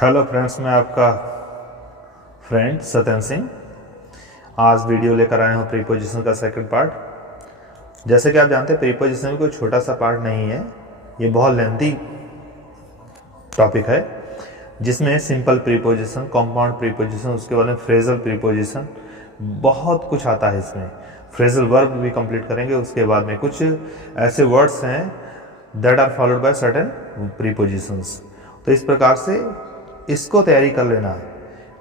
Hello friends, मैं आपका friend Satyan Singh आज वीडियो लेकर आया हूँ प्रीपोजिशन का सेकंड पार्ट। जैसे कि आप जानते हैं प्रीपोजिशन में कोई छोटा सा पार्ट नहीं है, ये बहुत लेंथी टॉपिक है जिसमें सिंपल प्रीपोजिशन, कंपाउंड प्रीपोजिशन, उसके बाद में फ्रेजल प्रीपोजिशन, बहुत कुछ आता है इसमें। फ्रेजल वर्ब भी कंप्लीट करेंगे, उसके बाद में कुछ ऐसे वर्ड्स हैं that are followed by certain prepositions. तो इस प्रकार से इसको तैयारी कर लेना।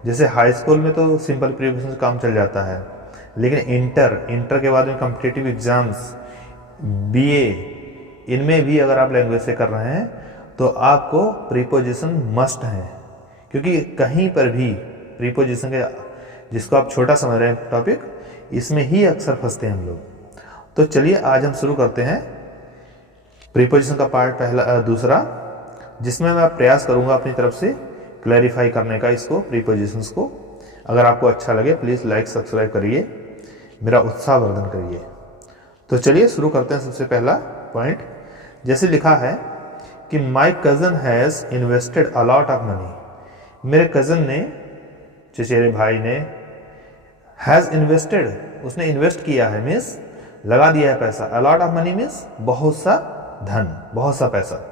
जैसे हाई स्कूल में तो सिंपल प्रीपोजिशन काम चल जाता है, लेकिन इंटर के बाद में कॉम्पिटिटिव एग्जाम्स, बीए, इनमें भी अगर आप लैंग्वेज से कर रहे हैं तो आपको प्रीपोजिशन मस्ट है, क्योंकि कहीं पर भी प्रीपोजिशन के, जिसको आप छोटा समझ रहे हैं टॉपिक, इसमें ही अक्सर फंसते हैं हम लोग। तो चलिए आज हम शुरू करते हैं प्रीपोजिशन का पार्ट दूसरा, जिसमें मैं प्रयास करूंगा अपनी तरफ से क्लैरिफाई करने का इसको, प्रीपोजिशंस को। अगर आपको अच्छा लगे प्लीज़ लाइक सब्सक्राइब करिए, मेरा उत्साहवर्धन करिए। तो चलिए शुरू करते हैं। सबसे पहला पॉइंट, जैसे लिखा है कि my cousin has invested a lot of money. मेरे कज़न ने, चचेरे भाई ने, हैज़ इन्वेस्टेड, उसने इन्वेस्ट किया है, मीन्स लगा दिया है पैसा। A lot of money means बहुत सा धन, बहुत सा पैसा।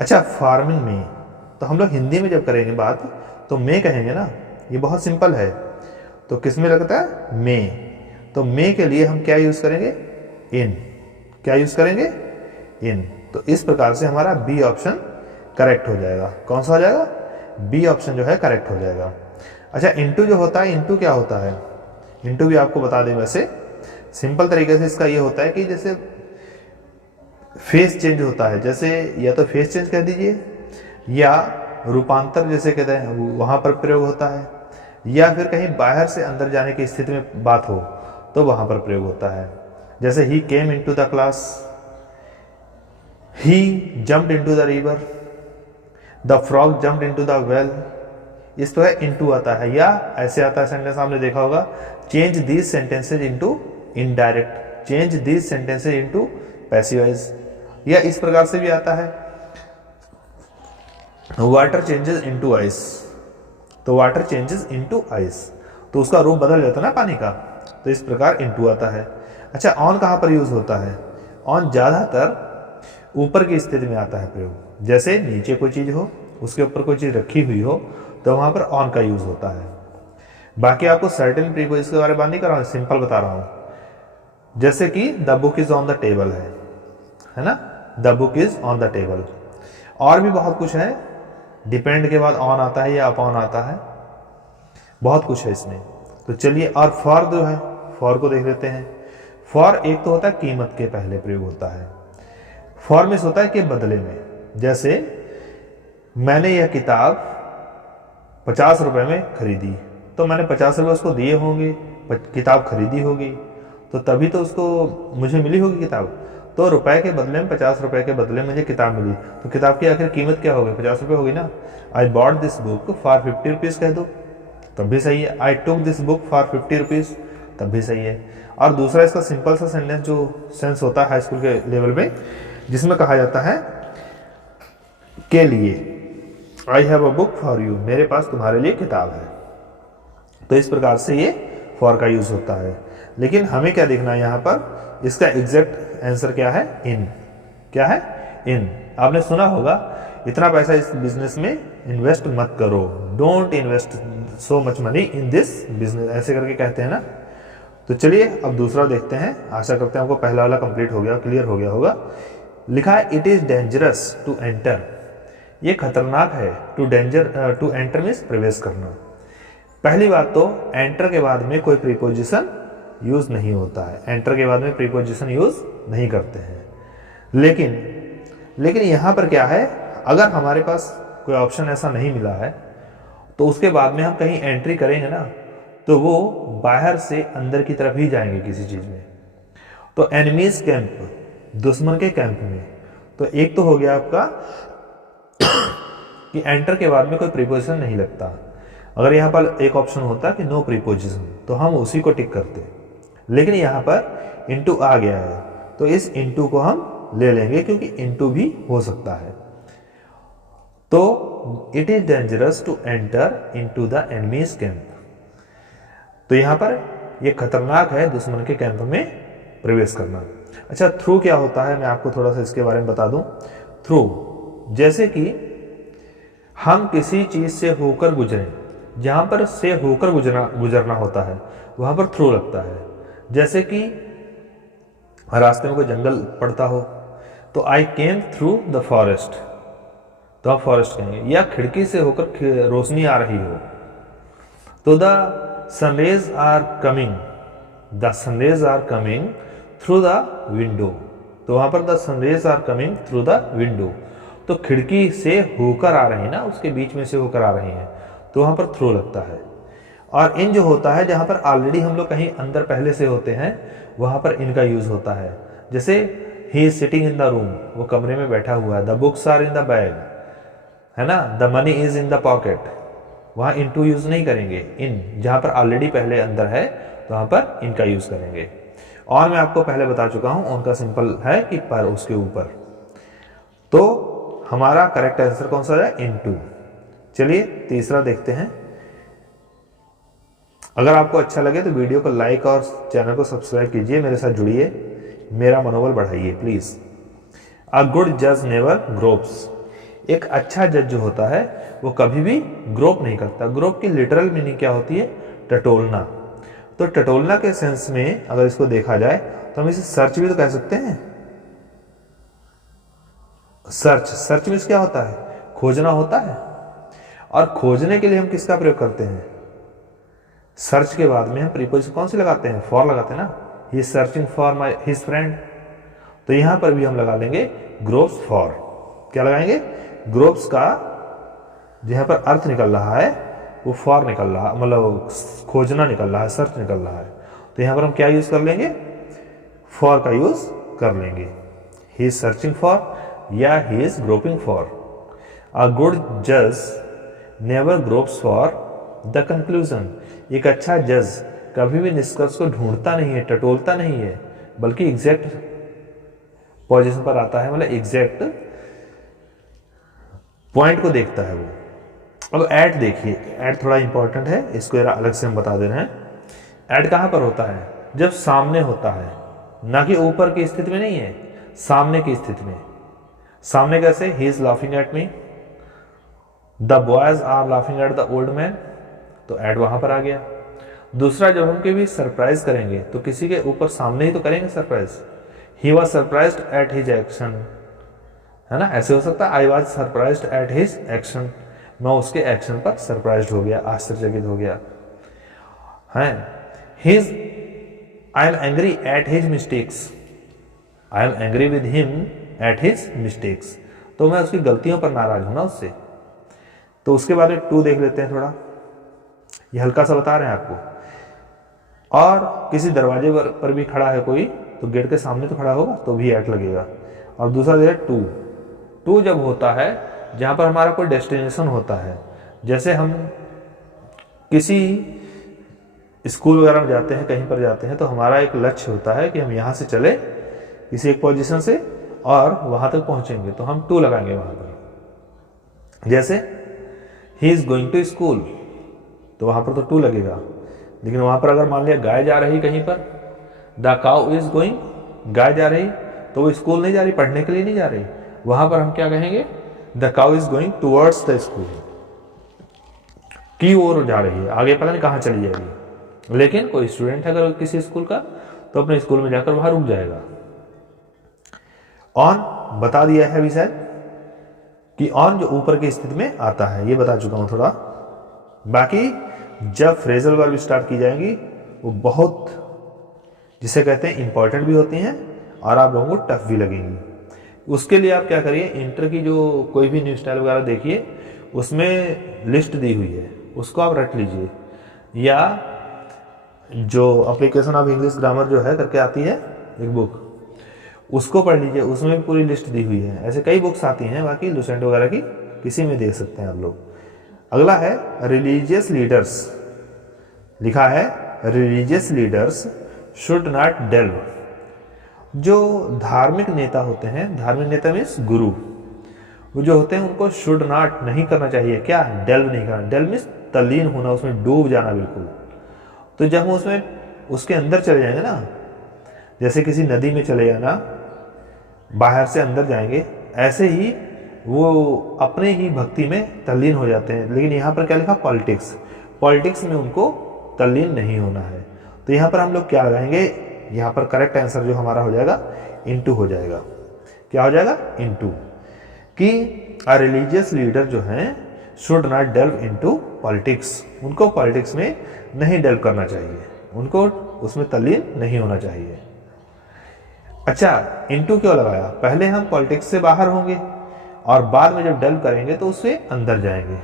अच्छा, फार्मिंग में तो हम लोग हिंदी में जब करेंगे बात तो मे कहेंगे ना, ये बहुत सिंपल है। तो किस में लगता है? मे। तो मे के लिए हम क्या यूज करेंगे? इन। क्या यूज करेंगे? इन। तो इस प्रकार से हमारा बी ऑप्शन करेक्ट हो जाएगा। कौन सा हो जाएगा? बी ऑप्शन जो है करेक्ट हो जाएगा। अच्छा, इंटू जो होता है, इंटू क्या होता है? इंटू भी आपको बता दें। वैसे सिंपल तरीके से इसका ये होता है कि जैसे फेस चेंज होता है, जैसे या तो फेस चेंज कह दीजिए, या रूपांतर जैसे कहते हैं वहां पर प्रयोग होता है, या फिर कहीं बाहर से अंदर जाने की स्थिति में बात हो तो वहां पर प्रयोग होता है। जैसे ही came into the class, he jumped into the river, the frog jumped into the well. इस तो है इनटू आता है, या ऐसे आता है सेंटेंस, आपने देखा होगा, change these sentences into indirect, change these sentences into passive voice, या इस प्रकार से भी आता है, वाटर चेंजेस इनटू आइस। तो वाटर चेंजेस इनटू आइस, तो उसका रूप बदल जाता है ना पानी का, तो इस प्रकार इनटू आता है। अच्छा, ऑन कहाँ पर यूज होता है? ऑन ज्यादातर ऊपर की स्थिति में आता है प्रयोग। जैसे नीचे कोई चीज हो, उसके ऊपर कोई चीज रखी हुई हो, तो वहां पर ऑन का यूज होता है। बाकी आपको सर्टेन प्रीपोजिशन के बारे में बात नहीं कर रहा हूं, सिंपल बता रहा हूं। जैसे कि the book is on the table है ना, the book is on the table. और भी बहुत कुछ है, डिपेंड के बाद ऑन आता है या अपॉन आता है, बहुत कुछ है इसमें। तो चलिए, और फॉर जो है, फॉर को देख लेते हैं। फॉर एक तो होता है कीमत के पहले प्रयोग होता है, फॉर में होता है कि बदले में। जैसे मैंने यह किताब 50 रुपए में खरीदी, तो मैंने 50 रुपए उसको दिए होंगे, किताब खरीदी होगी, तो तभी तो उसको मुझे मिली होगी किताब। तो रुपए के बदले में, 50 रुपए के बदले में मुझे किताब मिली, तो किताब की आखिर कीमत क्या होगी? 50 रुपए होगी ना। I bought this book for 50 rupees कह दो, तब भी सही है। I took this book for 50 rupees, तब भी सही है। और दूसरा इसका सिंपल सा सेंटेंस जो सेंस होता है हाई स्कूल के लेवल में, जिसमें कहा जाता है के लिए, I have a book for you, मेरे पास तुम्हारे लिए किताब है। तो इस प्रकार से ये फॉर का यूज होता है। लेकिन हमें क्या देखना है यहाँ पर, इसका एग्जैक्ट आंसर क्या है? इन। क्या है? इन। आपने सुना होगा, इतना पैसा इस बिजनेस में इन्वेस्ट मत करो, don't invest so much money in this business, ऐसे करके कहते हैं ना। तो चलिए अब दूसरा देखते हैं। आशा करते हैं आपको पहला वाला कंप्लीट हो गया, क्लियर हो गया होगा। लिखा है it is dangerous to enter, ये खतरनाक है। टू एंटर मीन्स प्रवेश करना। पहली बात तो एंटर के बाद में कोई प्रीपोजिशन यूज नहीं होता है, एंटर के बाद में प्रीपोजिशन यूज नहीं करते हैं। लेकिन यहां पर क्या है, अगर हमारे पास कोई ऑप्शन ऐसा नहीं मिला है तो उसके बाद में हम कहीं एंट्री करेंगे ना, तो वो बाहर से अंदर की तरफ ही जाएंगे किसी चीज में। तो एनिमीज कैंप, दुश्मन के कैंप में। तो एक तो हो गया आपका कि एंटर के बाद में कोई प्रीपोजिशन नहीं लगता। अगर यहाँ पर एक ऑप्शन होता कि नो प्रीपोजिशन, तो हम उसी को टिक करते, लेकिन यहाँ पर इंटू आ गया है, तो इस इंटू को हम ले लेंगे, क्योंकि इंटू भी हो सकता है। तो it is dangerous to enter into the enemy's camp. तो यहां पर यह खतरनाक है दुश्मन के कैंप में प्रवेश करना। अच्छा, थ्रू क्या होता है, मैं आपको थोड़ा सा इसके बारे में बता दूं। थ्रू, जैसे कि हम किसी चीज से होकर गुजरें, जहां पर से होकर गुजरना होता है वहां पर थ्रू लगता है। जैसे कि रास्ते में कोई जंगल पड़ता हो तो आई केम थ्रू द फॉरेस्ट, तो आप फॉरेस्ट कहेंगे। या खिड़की से होकर रोशनी आ रही हो तो the sunrays are coming, the sunrays are coming through the window, तो वहां पर the sunrays are coming through the window, तो खिड़की से होकर आ रही है ना, उसके बीच में से होकर आ रही हैं, तो वहां पर थ्रू लगता है। और इन जो होता है जहां पर ऑलरेडी हम लोग कहीं अंदर पहले से होते हैं वहां पर इनका यूज होता है। जैसे he is sitting in the room, वो कमरे में बैठा हुआ है। The books are in the bag, है ना। The money is in the pocket, वहां इन टू यूज नहीं करेंगे। इन जहां पर ऑलरेडी पहले अंदर है तो वहां पर इनका यूज करेंगे। और मैं आपको पहले बता चुका हूं उनका सिंपल है कि पर उसके ऊपर। तो हमारा करेक्ट आंसर कौन सा है, इनटू। चलिए तीसरा देखते हैं। अगर आपको अच्छा लगे तो वीडियो को लाइक और चैनल को सब्सक्राइब कीजिए, मेरे साथ जुड़िए, मेरा मनोबल बढ़ाइए प्लीज। अ गुड जज नेवर ग्रोप्स, एक अच्छा जज जो होता है वो कभी भी ग्रोप नहीं करता। ग्रोप की लिटरल मीनिंग क्या होती है, टटोलना। तो टटोलना के सेंस में अगर इसको देखा जाए तो हम इसे सर्च भी तो कह सकते हैं। सर्च, सर्च मीन्स क्या होता है, खोजना होता है। और खोजने के लिए हम किसका प्रयोग करते हैं, सर्च के बाद में हम प्रीपोजिशन कौन सी लगाते हैं, फॉर लगाते हैं ना। He is searching for my his friend, तो यहां पर भी हम लगा लेंगे ग्रोप्स फॉर। क्या लगाएंगे, ग्रोप्स का जहां पर अर्थ निकल रहा है वो फॉर निकल रहा, मतलब खोजना निकल रहा है, सर्च निकल रहा है। तो यहां पर हम क्या यूज कर लेंगे, फॉर का यूज कर लेंगे। ही इज सर्चिंग फॉर या he is groping for. A good जज never gropes for the conclusion, एक अच्छा जज कभी भी निष्कर्ष को ढूंढता नहीं है, टटोलता नहीं है, बल्कि एग्जैक्ट पोजीशन पर आता है, मतलब एग्जैक्ट पॉइंट को देखता है वो। अब एट देखिए, एट थोड़ा इंपॉर्टेंट है, इसको जरा अलग से हम बता दे रहे हैं। एट कहां पर होता है, जब सामने होता है, ना कि ऊपर की स्थिति में नहीं है, सामने की स्थिति में। सामने कैसे, he is laughing at me, the boys are laughing at the old man, तो एट वहां पर आ गया। दूसरा, जब हम कभी सरप्राइज करेंगे तो किसी के ऊपर सामने ही तो करेंगे surprise. He was surprised at his action, है ना, ऐसे हो सकता है I was surprised at his action, मैं उसके एक्शन पर सरप्राइज्ड हो गया, आश्चर्यचकित हो गया है। His, I am angry at his mistakes, I am angry with him at his mistakes, तो मैं उसकी गलतियों पर नाराज हूं ना उससे। तो उसके बाद में टू देख लेते हैं थोड़ा, ये हल्का सा बता रहे हैं आपको। और किसी दरवाजे पर भी खड़ा है कोई, तो गेट के सामने तो खड़ा होगा तो भी एट लगेगा। और दूसरा जो है टू, टू जब होता है जहां पर हमारा कोई डेस्टिनेशन होता है, जैसे हम किसी स्कूल वगैरह में जाते हैं, कहीं पर जाते हैं, तो हमारा एक लक्ष्य होता है कि हम यहां से चले किसी एक पोजीशन से और वहां तक पहुंचेंगे, तो हम टू लगाएंगे वहां पर। जैसे he is going to school, तो वहां पर तो टू लगेगा। लेकिन वहां पर अगर मान लिया गाय जा रही कहीं पर, द काउ इज गोइंग, गाय जा रही, तो वो स्कूल नहीं जा रही, पढ़ने के लिए नहीं जा रही, वहां पर हम क्या कहेंगे, the cow is going towards the school, की ओर जा रही है, आगे पता नहीं कहां चली जाएगी। लेकिन कोई स्टूडेंट है अगर किसी स्कूल का, तो अपने स्कूल में जाकर वहां रुक जाएगा। ऑन बता दिया है अभी शायद कि ऑन जो ऊपर की स्थिति में आता है, ये बता चुका हूं थोड़ा। बाकी जब फ्रेजल वर्ब स्टार्ट की जाएंगी वो बहुत, जिसे कहते हैं इंपॉर्टेंट भी होती हैं और आप लोगों को टफ भी लगेंगी। उसके लिए आप क्या करिए, इंटर की जो कोई भी न्यू स्टाइल वगैरह देखिए, उसमें लिस्ट दी हुई है, उसको आप रट लीजिए। या जो एप्लीकेशन ऑफ इंग्लिश ग्रामर जो है करके आती है एक बुक, उसको पढ़ लीजिए, उसमें भी पूरी लिस्ट दी हुई है। ऐसे कई बुक्स आती हैं, बाकी लुसेंट वगैरह की किसी में देख सकते हैं आप लोग। अगला है रिलीजियस लीडर्स, लिखा है religious leaders should not delve. जो धार्मिक नेता होते हैं, धार्मिक नेता मीन्स गुरु, वो जो होते हैं उनको शुड नॉट नहीं करना चाहिए, क्या, डेल्व नहीं करना। डेल्व मीन्स तल्लीन होना, उसमें डूब जाना बिल्कुल। तो जब हम उसमें उसके अंदर चले जाएंगे ना, जैसे किसी नदी में चले जाना, बाहर से अंदर जाएंगे, ऐसे ही वो अपने ही भक्ति में तल्लीन हो जाते हैं। लेकिन यहाँ पर क्या लिखा, पॉलिटिक्स, पॉलिटिक्स में उनको तल्लीन नहीं होना है। तो यहाँ पर हम लोग क्या लगाएंगे, यहाँ पर करेक्ट आंसर जो हमारा हो जाएगा इनटू हो जाएगा। क्या हो जाएगा, इनटू, कि अ रिलीजियस लीडर जो हैं should not delve into politics, उनको पॉलिटिक्स में नहीं डेल्व करना चाहिए, उनको उसमें तल्लीन नहीं होना चाहिए। अच्छा, इनटू क्यों लगाया, पहले हम पॉलिटिक्स से बाहर होंगे और बाद में जब डेल्व करेंगे तो उससे अंदर जाएंगे।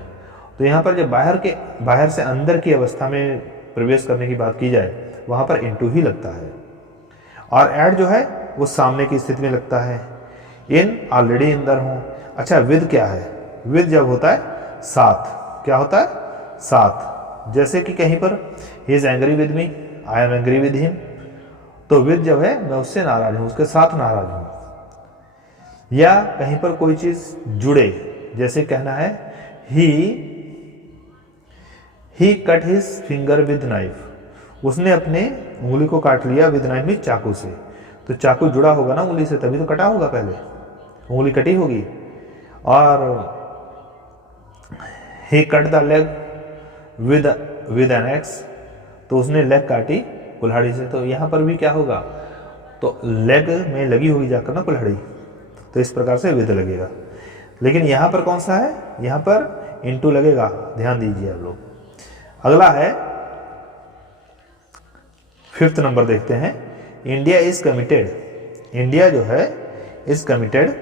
तो यहाँ पर जब बाहर से अंदर की अवस्था में प्रवेश करने की बात की जाए, वहाँ पर इनटू ही लगता है। और ऐड जो है वो सामने की स्थिति में लगता है। इन ऑलरेडी अंदर हूँ। अच्छा, विद क्या है, विद जब होता है साथ, क्या होता है, साथ। जैसे कि कहीं पर he is angry with me, I am angry with him, तो विद जब है मैं उससे नाराज हूँ, उसके साथ नाराज हूँ। या कहीं पर कोई चीज जुड़े, जैसे कहना है he cut his finger with knife, उसने अपने उंगली को काट लिया, विद नाइफ में चाकू से। तो चाकू जुड़ा होगा ना उंगली से, तभी तो कटा होगा, पहले उंगली कटी होगी। और he cut the leg with an axe, तो उसने लेग काटी कुल्हाड़ी से। तो यहाँ पर भी क्या होगा, तो लेग में लगी होगी जाकर ना कुल्हाड़ी, तो इस प्रकार से विद लगेगा। लेकिन यहाँ पर कौन सा है, यहाँ पर इनटू लगेगा, ध्यान दीजिए आप लोग। अगला है 5th नंबर देखते हैं, इंडिया इज कमिटेड, इंडिया जो है इज कमिटेड,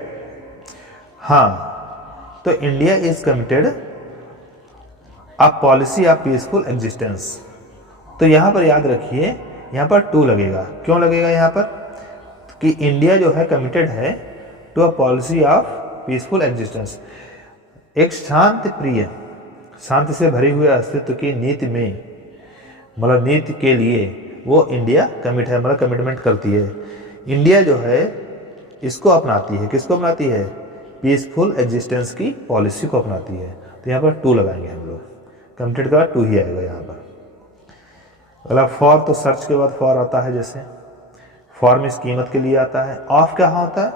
हाँ, तो India is committed a policy of peaceful existence. तो यहाँ पर याद रखिए, यहाँ पर टू लगेगा। क्यों लगेगा यहाँ पर, कि इंडिया जो है कमिटेड है to a policy of peaceful existence, एक शांति प्रिय, शांति से भरे हुए अस्तित्व की नीति में, मतलब नीति के लिए वो इंडिया कमिट है, मतलब कमिटमेंट करती है। इंडिया जो है इसको अपनाती है, किसको अपनाती है, पीसफुल एग्जिस्टेंस की पॉलिसी को अपनाती है। तो यहाँ पर टू लगाएंगे हम लोग, कमिटेड का टू ही आएगा यहाँ पर। अगला फॉर, तो सर्च के बाद फॉर आता है, जैसे फॉर में कीमत के लिए आता है। ऑफ क्या होता है,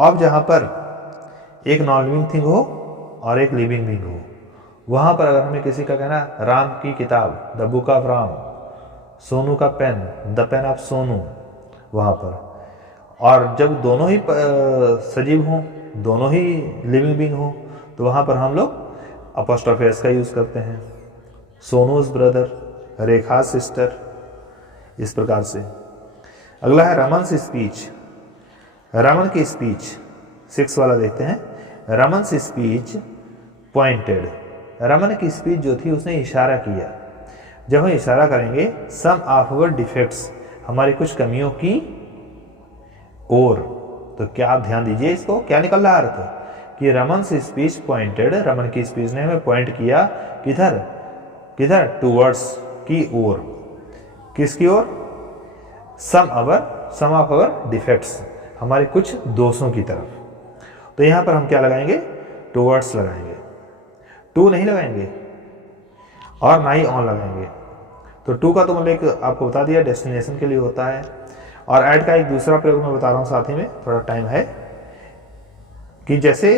ऑफ जहाँ पर एक नॉन लिविंग थिंग हो और एक लिविंग बीइंग हो, वहाँ पर अगर हमें किसी का कहना राम की किताब, the book of Ram, Sonu का pen, the pen of Sonu, वहाँ पर। और जब दोनों ही सजीव हों, दोनों ही लिविंग बीइंग हो, तो वहाँ पर हम लोग अपॉस्ट्रोफी एस का यूज़ करते हैं, सोनूज ब्रदर, रेखा सिस्टर, इस प्रकार से। अगला है रमन्स स्पीच, रमन की स्पीच, 6 वाला देखते हैं। रमन्स स्पीच पॉइंटेड, रमन की स्पीच जो थी उसने इशारा किया। जब हम इशारा करेंगे सम ऑफ अवर डिफेक्ट्स, हमारी कुछ कमियों की ओर, तो क्या आप ध्यान दीजिए, इसको क्या निकल रहा अर्थ, कि रमन से स्पीच पॉइंटेड, रमन की स्पीच ने हमें पॉइंट किया किधर, किधर, टूवर्ड्स, की ओर, किसकी ओर, सम ऑफ अवर डिफेक्ट्स, हमारे कुछ दोषों की तरफ। तो यहाँ पर हम क्या लगाएंगे, टूवर्ड्स लगाएंगे, टू नहीं लगाएंगे और ना ही ऑन लगाएंगे। तो टू का तो मतलब एक आपको बता दिया डेस्टिनेशन के लिए होता है। और ऐड का एक दूसरा प्रयोग मैं बता रहा हूँ साथ ही में, थोड़ा टाइम है, कि जैसे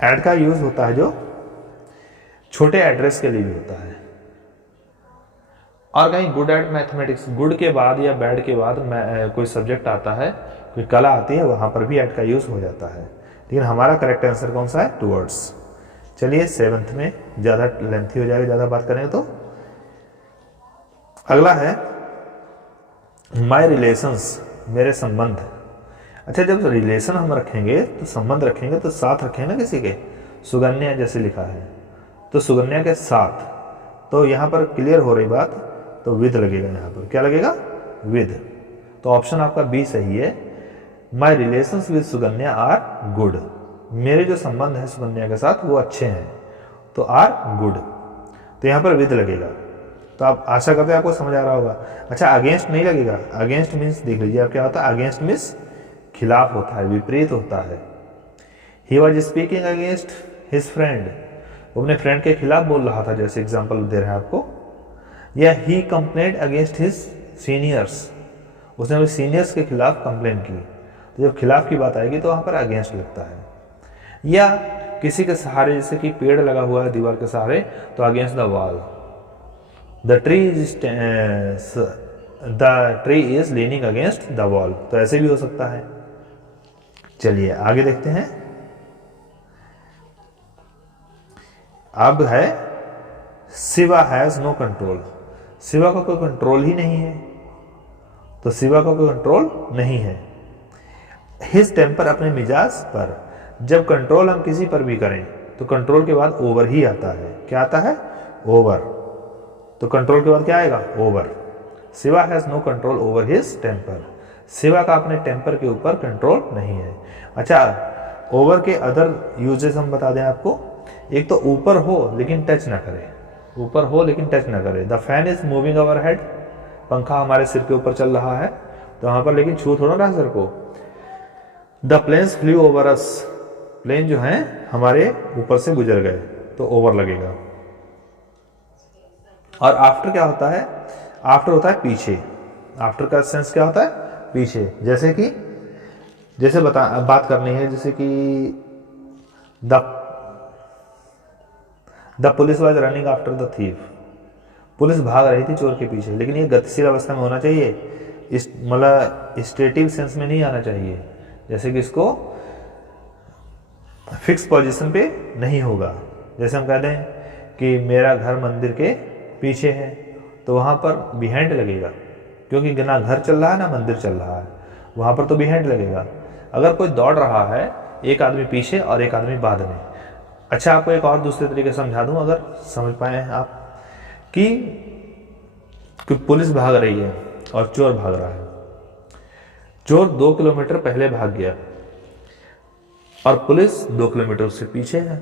ऐड का यूज होता है जो छोटे एड्रेस के लिए भी होता है। और कहीं गुड एट मैथमेटिक्स, गुड के बाद या बैड के बाद कोई सब्जेक्ट आता है, कोई कला आती है, वहां पर भी ऐड का यूज हो जाता है। लेकिन हमारा करेक्ट आंसर कौन सा है, टूवर्ड्स। चलिए 7th में ज़्यादा लेंथी हो जाएगा, ज़्यादा बात करेंगे तो। अगला है माई रिलेशंस, मेरे संबंध। अच्छा, जब रिलेशन हम रखेंगे तो संबंध रखेंगे तो साथ रखेंगे ना किसी के, सुगन्या जैसे लिखा है, तो सुगन्या के साथ, तो यहाँ पर क्लियर हो रही बात, तो विद लगेगा। यहाँ पर क्या लगेगा, विद। तो ऑप्शन आपका बी सही है, my relations with Suganya are good, मेरे जो संबंध है सुगन्या के साथ वो अच्छे हैं, तो आर गुड, तो यहाँ पर विद लगेगा। तो आप आशा करते हैं आपको समझ आ रहा होगा। अच्छा, अगेंस्ट नहीं लगेगा, अगेंस्ट मीन्स देख लीजिए आप क्या होता है, अगेंस्ट मीन्स खिलाफ होता है, विपरीत होता है। He was speaking against his friend, वो अपने फ्रेंड के खिलाफ बोल रहा था, जैसे एग्जाम्पल दे रहे हैं आपको। या ही कंप्लेंट अगेंस्ट हिज सीनियर्स, उसने अपने सीनियर्स के खिलाफ कंप्लेन की। तो जब खिलाफ की बात आएगी तो वहाँ पर अगेंस्ट लगता है। या किसी के सहारे, जैसे कि पेड़ लगा हुआ है दीवार के सहारे, तो against the wall. The tree is leaning against the wall, तो ऐसे भी हो सकता है। चलिए आगे देखते हैं। अब है Shiva has no control, Shiva का कोई कंट्रोल ही नहीं है, तो शिवा का कोई कंट्रोल नहीं है। हिज टेम्पर, अपने मिजाज पर। जब कंट्रोल हम किसी पर भी करें तो कंट्रोल के बाद ओवर ही आता है। क्या आता है? ओवर। तो कंट्रोल के बाद क्या आएगा? Over. Shiva has no control over his temper, Shiva का अपने टेम्पर के ऊपर कंट्रोल नहीं है। अच्छा, ओवर के अदर यूजेस हम बता दें आपको। एक तो ऊपर हो लेकिन टच ना करे, ऊपर हो लेकिन टच ना करे। The fan is moving over head, पंखा हमारे सिर के ऊपर चल रहा है, तो वहां पर लेकिन छू थोड़ा रहा सिर को। The planes flew over us, plane जो है हमारे ऊपर से गुजर गए, तो ओवर लगेगा। और आफ्टर क्या होता है? आफ्टर होता है पीछे। आफ्टर का सेंस क्या होता है? पीछे। जैसे बात करनी है, जैसे कि the police was running after the thief, police भाग रही थी चोर के पीछे। लेकिन ये गतिशील अवस्था में होना चाहिए, मतलब स्टेटिव सेंस में नहीं आना चाहिए। जैसे कि इसको फिक्स पोजीशन पे नहीं होगा। जैसे हम कहते हैं कि मेरा घर मंदिर के पीछे है, तो वहाँ पर बिहाइंड लगेगा, क्योंकि ना घर चल रहा है ना मंदिर चल रहा है, वहाँ पर तो बिहाइंड लगेगा। अगर कोई दौड़ रहा है, एक आदमी पीछे और एक आदमी बाद में। अच्छा, आपको एक और दूसरे तरीके समझा दूं, अगर समझ पाए आप, कि पुलिस भाग रही है और चोर भाग रहा है। चोर 2 किलोमीटर पहले भाग गया और पुलिस 2 किलोमीटर उससे पीछे है,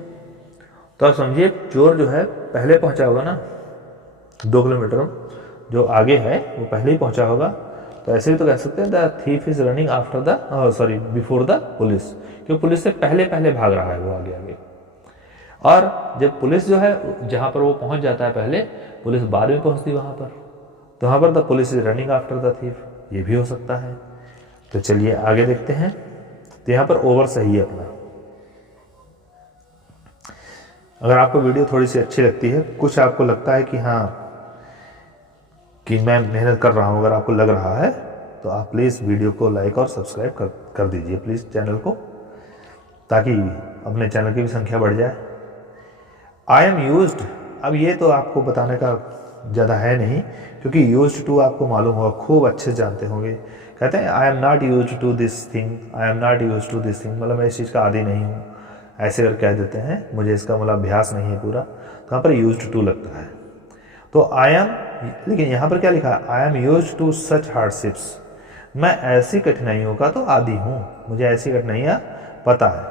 तो आप समझिए चोर जो है पहले पहुंचा होगा ना, 2 किलोमीटर जो आगे है वो पहले ही पहुंचा होगा। तो ऐसे भी तो कह सकते हैं the thief is running after the before the police, क्योंकि पुलिस से पहले भाग रहा है वो आगे। और जब पुलिस जो है जहां पर वो पहुंच जाता है पहले, पुलिस बाद में पहुंचती वहां पर, तो वहां पर the police is running after the thief, ये भी हो सकता है। तो चलिए आगे देखते हैं। तो यहां पर ओवर सही है अपना। अगर आपको वीडियो थोड़ी सी अच्छी लगती है, कुछ आपको लगता है कि हाँ कि मैं मेहनत कर रहा हूं, अगर आपको लग रहा है तो आप प्लीज़ वीडियो को लाइक और सब्सक्राइब कर दीजिए प्लीज़ चैनल को, ताकि अपने चैनल की भी संख्या बढ़ जाए। आई एम यूज्ड, अब ये तो आपको बताने का ज़्यादा है नहीं, क्योंकि यूज्ड टू आपको मालूम होगा, खूब अच्छे जानते होंगे। कहते हैं I am not used to this thing, I am not used to this thing, मतलब मैं इस चीज़ का आदी नहीं हूँ, ऐसे कर कह देते हैं, मुझे इसका मतलब अभ्यास नहीं है पूरा, तो यहाँ पर यूज्ड टू लगता है। तो आई एम, लेकिन यहाँ पर क्या लिखा है? I am used to such hardships, मैं ऐसी कठिनाइयों का तो आदी हूँ, मुझे ऐसी कठिनाइयाँ पता है,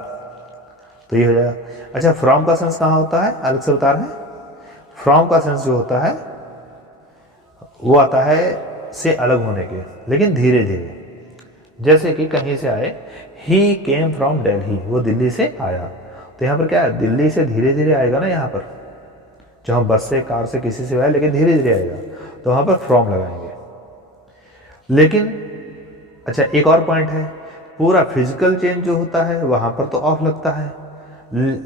तो ये हो जाएगा। अच्छा, फ्रॉम का सेंस कहाँ होता है? अलग से बता रहे हैं। फ्रॉम का सेंस जो होता है वो आता है से अलग होने के, लेकिन धीरे धीरे। जैसे कि कहीं से आए, ही केम फ्रॉम दिल्ली, वो दिल्ली से आया, तो यहाँ पर क्या है? दिल्ली से धीरे धीरे आएगा ना, यहाँ पर जो हम बस से कार से किसी से आए, लेकिन धीरे धीरे आएगा, तो वहाँ पर फ्रॉम लगाएंगे। लेकिन अच्छा, एक और पॉइंट है, पूरा फिजिकल चेंज जो होता है वहाँ पर तो ऑफ लगता है,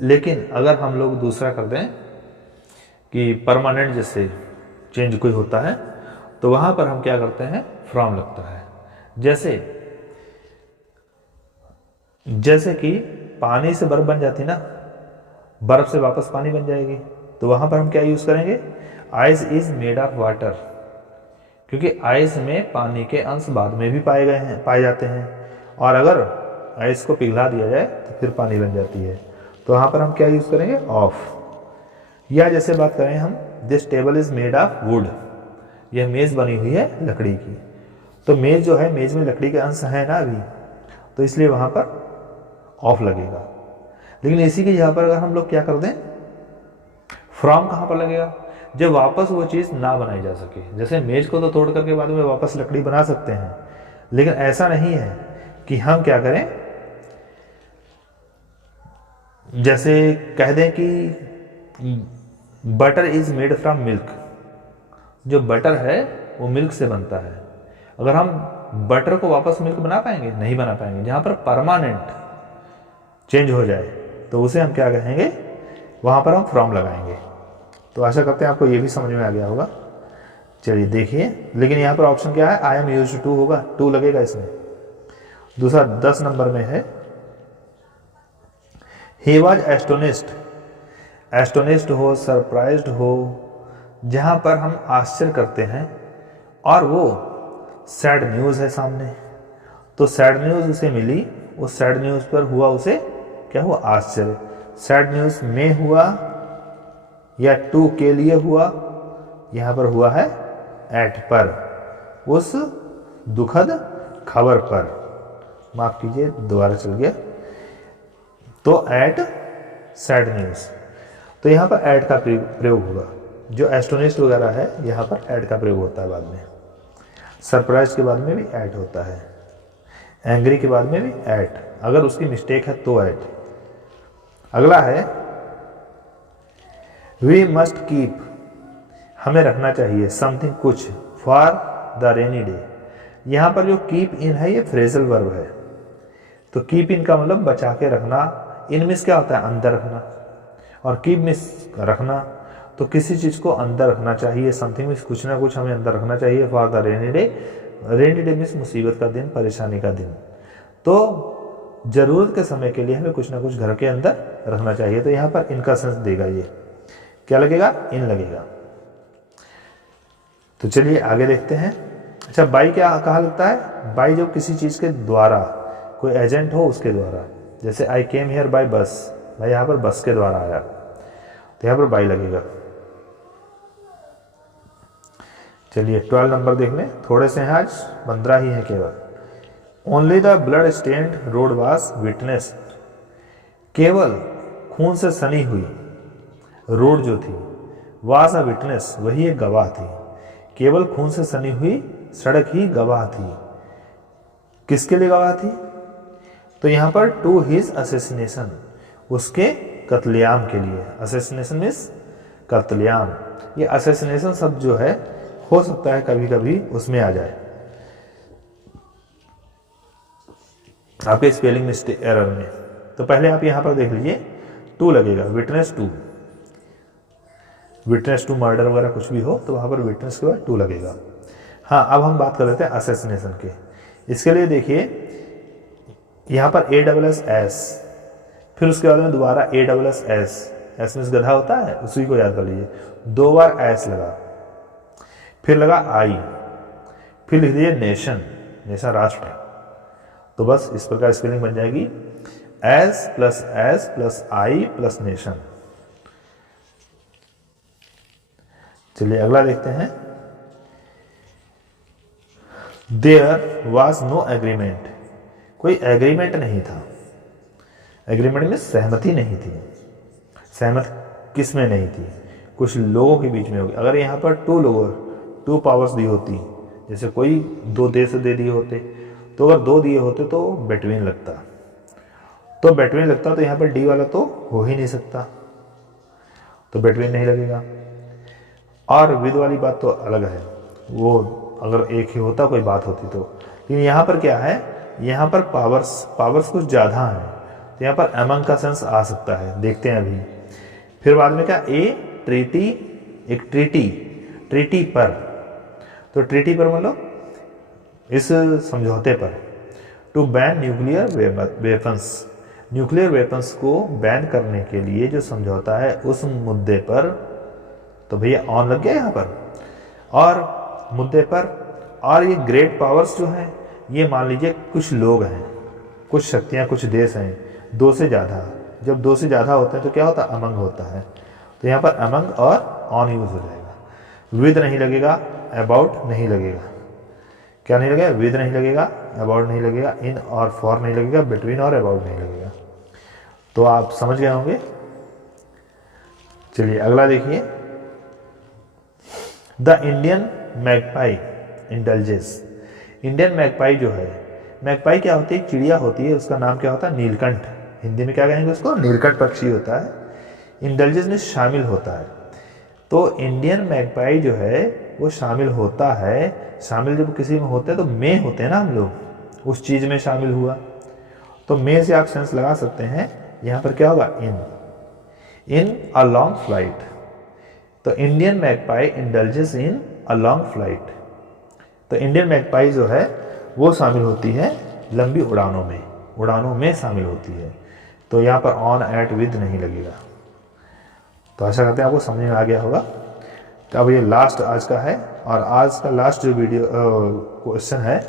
लेकिन अगर हम लोग दूसरा कर दें कि परमानेंट जैसे चेंज कोई होता है, तो वहां पर हम क्या करते हैं? फ्रॉम लगता है। जैसे कि पानी से बर्फ बन जाती ना, बर्फ से वापस पानी बन जाएगी, तो वहां पर हम क्या यूज करेंगे? Ice is made of water, क्योंकि आइस में पानी के अंश बाद में भी पाए जाते हैं, और अगर आइस को पिघला दिया जाए तो फिर पानी बन जाती है, तो वहां पर हम क्या यूज करेंगे? ऑफ। या जैसे बात करें हम, this table is made of would, यह मेज बनी हुई है लकड़ी की, तो मेज जो है, मेज में लकड़ी के अंश है ना अभी, तो इसलिए वहां पर ऑफ लगेगा। लेकिन इसी की जगह पर अगर हम लोग क्या कर दें, फ्रॉम कहां पर लगेगा? जब वापस वो चीज ना बनाई जा सके। जैसे मेज को तो तोड़ करके बाद में वापस लकड़ी बना सकते हैं, लेकिन ऐसा नहीं है कि हम क्या करें जैसे कह दें कि butter is made from milk, जो बटर है वो मिल्क से बनता है। अगर हम बटर को वापस मिल्क बना पाएंगे? नहीं बना पाएंगे। जहाँ पर परमानेंट चेंज हो जाए तो उसे हम क्या कहेंगे? वहाँ पर हम फ्रॉम लगाएंगे। तो आशा करते हैं आपको ये भी समझ में आ गया होगा। चलिए देखिए, लेकिन यहाँ पर ऑप्शन क्या है? आई एम यूज्ड टू होगा, टू लगेगा इसमें। दूसरा 10 नंबर में है ही वॉज एस्टोनिस्ड। एस्टोनिस्ड हो, सरप्राइज्ड हो, जहाँ पर हम आश्चर्य करते हैं और वो सैड न्यूज़ है सामने, तो सैड न्यूज़ उसे मिली, उस सैड न्यूज़ पर हुआ उसे क्या हुआ? आश्चर्य। सैड न्यूज़ में हुआ या टू के लिए हुआ? यहाँ पर हुआ है एट पर, उस दुखद खबर पर। माफ कीजिए, दोबारा चल गया। तो एट सैड न्यूज़, तो यहाँ पर एट का प्रयोग होगा। जो एस्टोनिस्ड वगैरह है यहाँ पर एट का प्रयोग होता है बाद में। सरप्राइज के बाद में भी एट होता है, एंग्री के बाद में भी एट, अगर उसकी मिस्टेक है तो एट। अगला है वी मस्ट कीप, हमें रखना चाहिए समथिंग कुछ, फॉर द रेनी डे। यहाँ पर जो कीप इन है ये फ्रेजल वर्ब है, तो कीप इन का मतलब बचा के रखना। इन मीन्स क्या होता है? अंदर रखना, और कीप मीन्स रखना। तो किसी चीज़ को अंदर रखना चाहिए, समथिंग मीन्स कुछ ना कुछ हमें अंदर रखना चाहिए। For the rainy day, rainy day means मुसीबत का दिन, परेशानी का दिन। तो ज़रूरत के समय के लिए हमें कुछ ना कुछ घर के अंदर रखना चाहिए। तो यहाँ पर इनका सेंस देगा, ये क्या लगेगा? इन लगेगा। तो चलिए आगे देखते हैं। अच्छा, बाई क्या कहाँ लगता है? बाई जब किसी चीज़ के द्वारा, कोई एजेंट हो उसके द्वारा, जैसे आई केम हियर बाय बस, मैं यहाँ पर बस के द्वारा आया, तो यहाँ पर बाई लगेगा। चलिए 12 नंबर देख लें, थोड़े से हैं आज, 15 ही हैं केवल। Only the blood stained road was witness, केवल खून से सनी हुई रोड जो थी, वाज अ विटनेस, वही एक गवाह थी। केवल खून से सनी हुई सड़क ही गवाह थी। किसके लिए गवाह थी? तो यहाँ पर टू हिज असेसिनेशन, उसके कत्लेआम के लिए। असेसिनेशन मीन्स कत्लेआम। ये असेसिनेशन शब्द जो है, हो सकता है कभी कभी उसमें आ जाए आपके स्पेलिंग मिस्टेक एरर में। तो पहले आप यहाँ पर देख लीजिए, टू लगेगा, witness to. Witness to murder वगैरह कुछ भी हो तो वहाँ पर विटनेस के बाद टू लगेगा। हाँ, अब हम बात कर लेते हैं असेसिनेशन के। इसके लिए देखिए यहाँ पर ASS, फिर उसके बाद में दोबारा ASS, एस मीन्स गधा होता है, उसी को याद कर लीजिए। 2 बार एस लगा, फिर लगा आई, फिर लिख दीजिए नेशन, नेशन राष्ट्र। तो बस इस प्रकार स्पेलिंग बन जाएगी एस प्लस आई प्लस नेशन। चलिए अगला देखते हैं। देयर वॉज नो एग्रीमेंट, कोई एग्रीमेंट नहीं था। एग्रीमेंट में सहमति नहीं थी। सहमत किस में नहीं थी? कुछ लोगों के बीच में होगी। अगर यहाँ पर टू पावर्स दी होती, जैसे कोई 2 देश दे दिए होते, तो अगर 2 दिए होते तो बिटवीन लगता, तो बिटवीन लगता, तो यहाँ पर डी वाला तो हो ही नहीं सकता, तो बिटवीन नहीं लगेगा। और विद वाली बात तो अलग है, वो अगर एक ही होता कोई बात होती तो। लेकिन यहाँ पर क्या है? यहाँ पर पावर्स कुछ ज़्यादा हैं, तो यहाँ पर अमंग का सेंस आ सकता है, देखते हैं अभी। फिर बाद में क्या? एक ट्रीटी पर, तो ट्रीटी पर मतलब इस समझौते पर। To ban nuclear weapons, nuclear weapons को बैन करने के लिए जो समझौता है उस मुद्दे पर। तो भैया ऑन लग गया यहाँ पर, और मुद्दे पर। और ये ग्रेट पावर्स जो हैं, ये मान लीजिए कुछ लोग हैं, कुछ शक्तियाँ, कुछ देश हैं, 2 से ज़्यादा। जब 2 से ज़्यादा होते हैं तो क्या होता है? अमंग होता है। तो यहाँ पर अमंग और ऑन यूज हो जाएगा। विद नहीं लगेगा, अबाउट नहीं लगेगा। क्या नहीं लगेगा? विद नहीं लगेगा, अबाउट नहीं लगेगा, इन और फॉर नहीं लगेगा, बिटवीन और अबाउट नहीं लगेगा। तो आप समझ गए होंगे। चलिए अगला देखिए। The Indian magpie indulges, Indian magpie जो है, मैगपाई क्या होती है? चिड़िया होती है, उसका नाम क्या होता है? नीलकंठ। हिंदी में क्या कहेंगे उसको, नीलकंठ पक्षी होता है। इंडल्जेस में शामिल होता है। तो इंडियन मैगपाई जो है वो शामिल होता है। शामिल जब किसी में होते हैं तो में होते हैं ना हम लोग, उस चीज़ में शामिल हुआ, तो में से आप सेंस लगा सकते हैं। यहाँ पर क्या होगा, इन अ लॉन्ग फ्लाइट। तो Indian magpie indulges in a long flight. तो इंडियन मैगपाई जो है वो शामिल होती है लंबी उड़ानों में शामिल होती है। तो यहाँ पर ऑन, एट, विद नहीं लगेगा। तो आशा करते हैं आपको समझ में आ गया होगा। तो अब ये लास्ट आज का है, और आज का लास्ट जो वीडियो क्वेश्चन है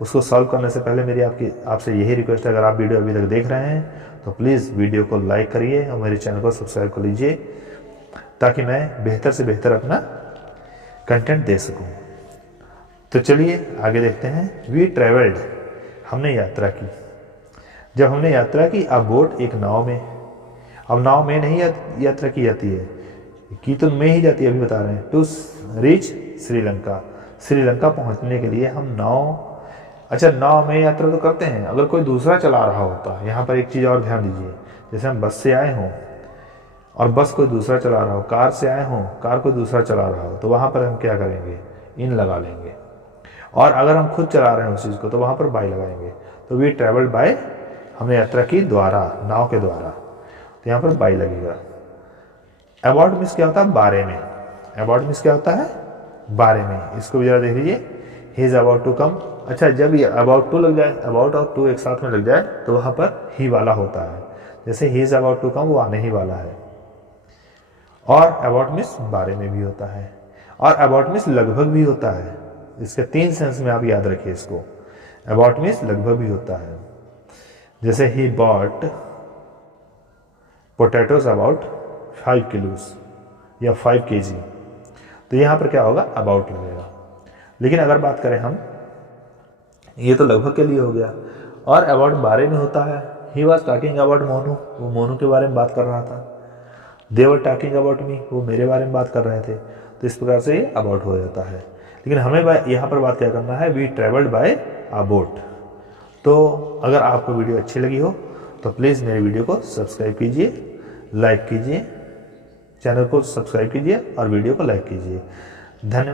उसको सॉल्व करने से पहले मेरी आपसे यही रिक्वेस्ट है, अगर आप वीडियो अभी तक देख रहे हैं तो प्लीज़ वीडियो को लाइक करिए और मेरे चैनल को सब्सक्राइब कर लीजिए, ताकि मैं बेहतर से बेहतर अपना कंटेंट दे सकूं। तो चलिए आगे देखते हैं। वी ट्रेवल्ड, हमने यात्रा की। जब हमने यात्रा की अबोट, एक नाव में। अब नाव में नहीं यात्रा की जाती है, की तो में ही जाती है, अभी बता रहे हैं। टू रीच श्रीलंका, श्रीलंका पहुंचने के लिए हम नाव, अच्छा नाव में यात्रा तो करते हैं। अगर कोई दूसरा चला रहा होता, यहाँ पर एक चीज़ और ध्यान दीजिए, जैसे हम बस से आए हों और बस कोई दूसरा चला रहा हो, कार से आए हों, कार कोई दूसरा चला रहा हो, तो वहाँ पर हम क्या करेंगे, इन लगा लेंगे। और अगर हम खुद चला रहे हैं उस चीज़ को तो वहाँ पर बाय लगाएंगे। तो वी ट्रेवल्ड बाय, हमने यात्रा की द्वारा, नाव के द्वारा, तो यहाँ पर बाय लगेगा। अबाउट मीन्स क्या होता है, बारे में। अबाउट मीन्स क्या होता है, बारे में। इसको भी जरा देख लीजिए, he is about to come. अच्छा, जब ये अबाउट टू लग जाए, अबाउट और टू एक साथ में लग जाए तो वहाँ पर ही वाला होता है। जैसे ही इज़ अबाउट टू कम, वो आने ही वाला है। और अबाउट मीन्स बारे में भी होता है, और अबाउट मीन्स लगभग भी होता है। इसके 3 सेंस में आप याद रखिए इसको। अबाउट मीन्स लगभग भी होता है। जैसे ही बॉट पोटैटोज अबाउट 5 किलोस या 5 kg, तो यहाँ पर क्या होगा, अबाउट लगेगा। लेकिन अगर बात करें हम, ये तो लगभग के लिए हो गया। और अबाउट बारे में होता है। He was talking about Monu, वो मोनू के बारे में बात कर रहा था। दे वर टॉकिंग अबाउट मी, वो मेरे बारे में बात कर रहे थे। तो इस प्रकार से ये अबाउट हो जाता है। लेकिन हमें यहाँ पर बात क्या करना है, we travelled by a boat. तो अगर आपको वीडियो अच्छी लगी हो तो प्लीज़ मेरे वीडियो को सब्सक्राइब कीजिए, लाइक कीजिए, चैनल को सब्सक्राइब कीजिए और वीडियो को लाइक कीजिए। धन्यवाद।